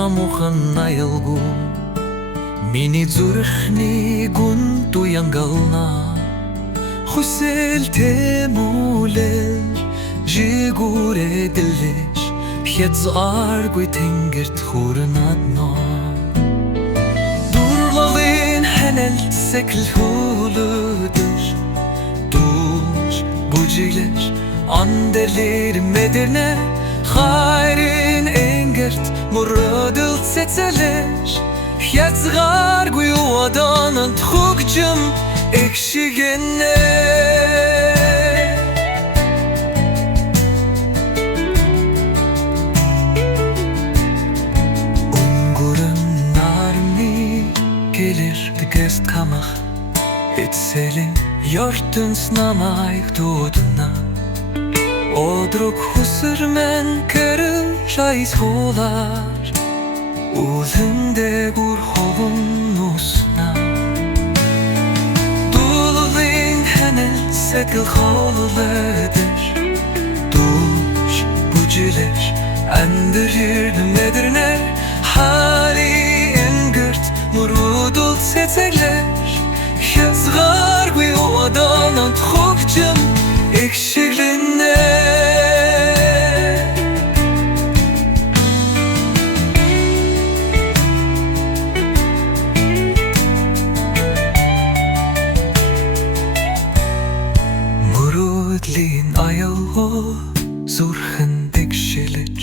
намухан аялгу Миний зүрхний гүн туянгална Хүсэл тэмүүлэл жигүрэдэлж Хязгааргүй тэнгэрт хүрнадно Дурлалын хэнэлт сэклхүүлөдөж Дууш бүжиглэж Анделэр мэдэрнэ Хайрын энгэрт мөрөдөл цэцэлэж Хязгааргүй уадананд хөгжим экшигэнэ Өнгөрөн нарны gelir дэгэст камах Эцэлэн ёртөнс намайг дуудана Одрог хүсэрмэн кэрэл шайс хуулар Үлэндэ бүр ховон усна Дулын хэнэл сэкэл холлэдэр Дууш бүжилэж Андэрэр мэдэрнэр Хали энгэрт мөрөдөл цэцэглэж Хязгааргүй уадананд хөгжим экшиглэнэ Мөрөдлийн аялгоо зүрхэн тэгшилэж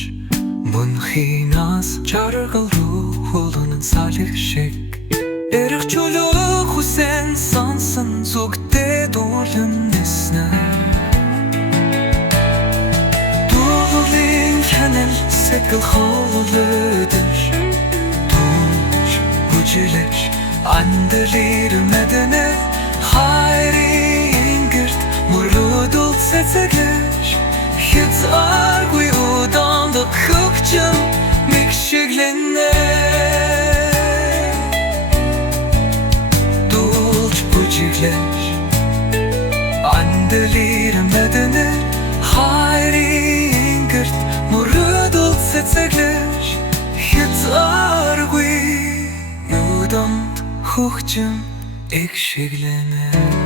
Мөнхийнаас чаргал руу хулунан салих шиг Эрэх чөлөө хүсэн сансан зүгтээ дуулан нэснэ Дуулын хянал сэкэл холлөдөж Дууш бүжилэж Анделэр мэдэнэ Хайрын гэрт мөрөдөл цэцэглэж Хязгааргүй удамдак хөгжим мэгшиглэнэ Дуулж бүжиглэж Анделэр мэдэнэ Хайрын гэрт мөрөдөл цэцэглэж Хязгааргүй удамд хөгжим экшиглэнэ